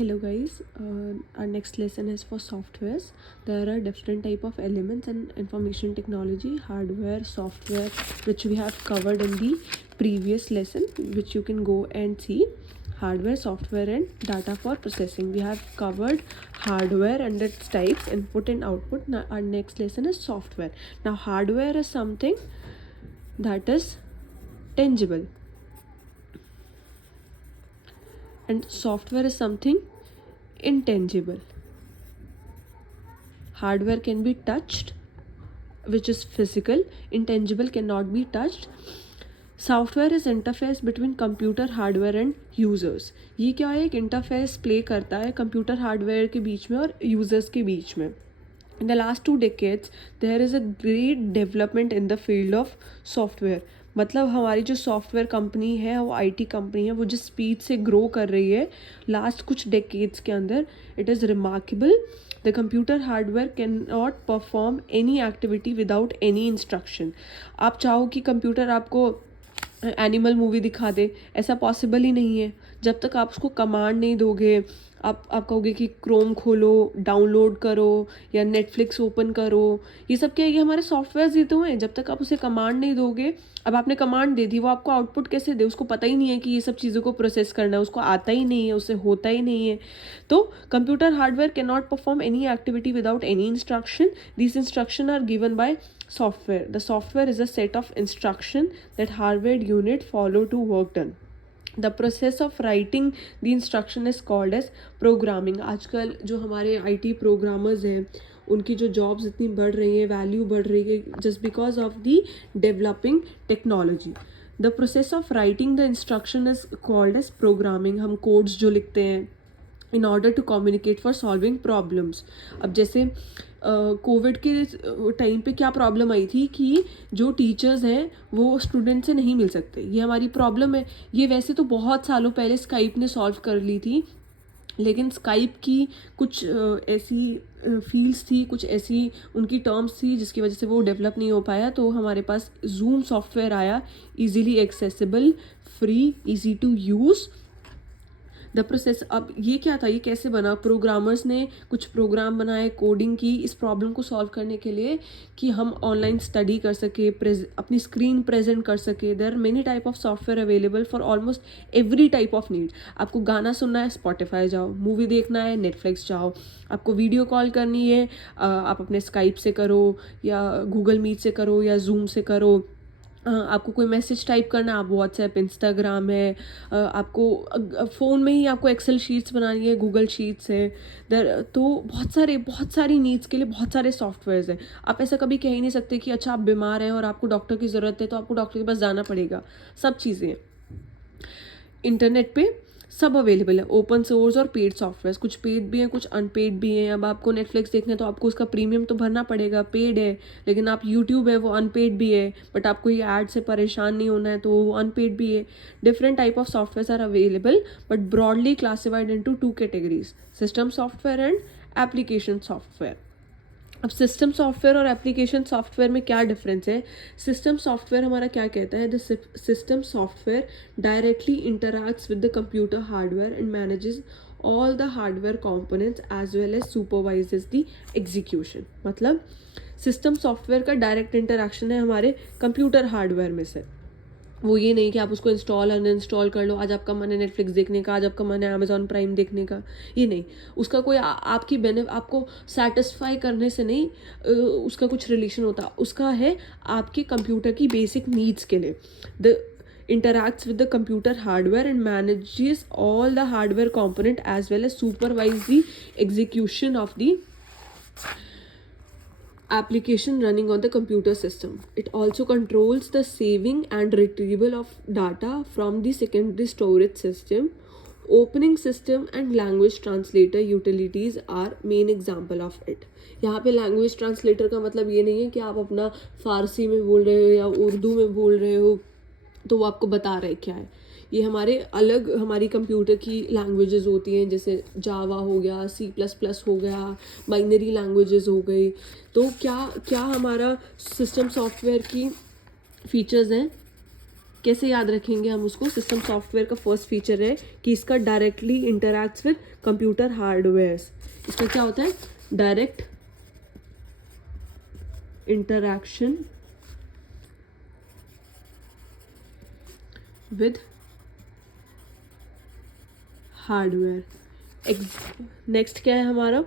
Hello guys, our next lesson is for softwares. There are different type of elements in information technology, hardware, software, which we have covered in the previous lesson, which you can go and see. Hardware, software and data for processing. We have covered hardware and its types, input and output. Now our next lesson is software. Now hardware is something that is tangible and software is something intangible. Hardware can be touched, which is physical. Intangible cannot be touched. Software is interface between computer hardware end users. ये क्या है, एक interface play करता है computer hardware के बीच में और users के बीच में. In the last 2 decades, there is a great development in the field of software. मतलब हमारी जो सॉफ्टवेयर कंपनी है, वो आईटी कंपनी है, वो जिस स्पीड से ग्रो कर रही है लास्ट कुछ डेकेड्स के अंदर, it is remarkable. The computer hardware can not perform any activity without any instruction. आप चाहो कि कंप्यूटर आपको एनिमल मूवी दिखा दे, ऐसा पॉसिबल ही नहीं है. जब तक आप उसको कमांड नहीं दोगे, आप कहोगे कि क्रोम खोलो, डाउनलोड करो या नेटफ्लिक्स ओपन करो, ये सब क्या है, ये हमारे सॉफ्टवेयर देते हुए हैं. जब तक आप उसे कमांड नहीं दोगे, अब आपने कमांड दे दी, वो आपको आउटपुट कैसे दे, उसको पता ही नहीं है कि ये सब चीज़ों को प्रोसेस करना है, उसको आता ही नहीं है, उससे होता ही नहीं है. तो computer hardware can not perform any activity without any instruction. This instruction are given by software. The software is a set of instruction that hardware unit follow to work done. The process of writing the instruction is called as programming. आजकल जो हमारे IT programmers हैं, उनकी जो jobs इतनी बढ़ रही है, वैल्यू बढ़ रही है, just because of the developing technology. The process of writing the instruction is called as programming. हम कोड्स जो लिखते हैं in order to communicate for solving problems. अब जैसे कोविड के टाइम पे क्या प्रॉब्लम आई थी कि जो टीचर्स हैं वो स्टूडेंट से नहीं मिल सकते, ये हमारी प्रॉब्लम है. ये वैसे तो बहुत सालों पहले स्काइप ने सॉल्व कर ली थी, लेकिन स्काइप की कुछ ऐसी फील्ड्स थी, कुछ ऐसी उनकी टर्म्स थी जिसकी वजह से वो डेवलप नहीं हो पाया. तो हमारे पास जूम सॉफ्टवेयर आया, easily accessible, free, easy to use. The process, अब ये क्या था, ये कैसे बना, प्रोग्रामर्स ने कुछ प्रोग्राम बनाए, कोडिंग की इस प्रॉब्लम को सॉल्व करने के लिए कि हम ऑनलाइन स्टडी कर सके, अपनी स्क्रीन प्रेजेंट कर सके. There are many type of software available for almost every type of need. आपको गाना सुनना है, स्पॉटिफाई जाओ. मूवी देखना है, नेटफ्लिक्स जाओ. आपको वीडियो कॉल करनी है, आप अपने स्काइप से करो या गूगल मीट से करो या जूम से करो. आपको कोई मैसेज टाइप करना है, आप व्हाट्सएप, इंस्टाग्राम है. आपको फ़ोन में ही आपको एक्सेल शीट्स बनानी है, गूगल शीट्स है. तो बहुत सारी नीड्स के लिए बहुत सारे सॉफ्टवेयर्स हैं. आप ऐसा कभी कह ही नहीं सकते कि अच्छा आप बीमार हैं और आपको डॉक्टर की ज़रूरत है तो आपको डॉक्टर के पास जाना पड़ेगा. सब चीज़ें हैं इंटरनेट पे, सब अवेलेबल है, ओपन सोर्स और पेड सॉफ्टवेयर. कुछ पेड भी हैं, कुछ अनपेड भी हैं. अब आपको नेटफ्लिक्स देखना है तो आपको उसका प्रीमियम तो भरना पड़ेगा, पेड है. लेकिन आप यूट्यूब है, वो अनपेड भी है, बट आपको ये ऐड से परेशान नहीं होना है तो वो अनपेड भी है. Different type of software are available but broadly classified into 2 categories, system software and application software. अब सिस्टम सॉफ्टवेयर और एप्लीकेशन सॉफ्टवेयर में क्या डिफरेंस है. सिस्टम सॉफ्टवेयर हमारा क्या कहता है, the system software directly interacts with the computer hardware and manages all the hardware components as well as supervises the execution. मतलब सिस्टम सॉफ्टवेयर का डायरेक्ट इंटरैक्शन है हमारे कंप्यूटर हार्डवेयर में से. वो ये नहीं कि आप उसको इंस्टॉल अनइंस्टॉल कर लो, आज आपका मन है नेटफ्लिक्स देखने का, आज आपका मन है अमेजॉन प्राइम देखने का, ये नहीं. उसका कोई आपको सेटिस्फाई करने से नहीं उसका कुछ रिलेशन होता. उसका है आपके कंप्यूटर की बेसिक नीड्स के लिए. The interacts with the computer hardware and manages all the hardware component as well as supervise the execution of the application running on the computer system. It also controls the saving and retrieval of data from the secondary storage system. Opening system and language translator utilities are main example of it. यहाँ पे language translator का मतलब ये नहीं है कि आप अपना फारसी में बोल रहे हो या उर्दू में बोल रहे हो तो वो आपको बता रहे क्या है. ये हमारी कंप्यूटर की लैंग्वेजेस होती हैं, जैसे जावा हो गया, C++ हो गया, बाइनरी लैंग्वेजेस हो गई. तो क्या हमारा सिस्टम सॉफ्टवेयर की फीचर्स हैं, कैसे याद रखेंगे हम उसको? सिस्टम सॉफ्टवेयर का फर्स्ट फीचर है कि इसका directly interacts with computer hardwares. इसका क्या होता है? Direct interaction with hardware. Next क्या है हमारा?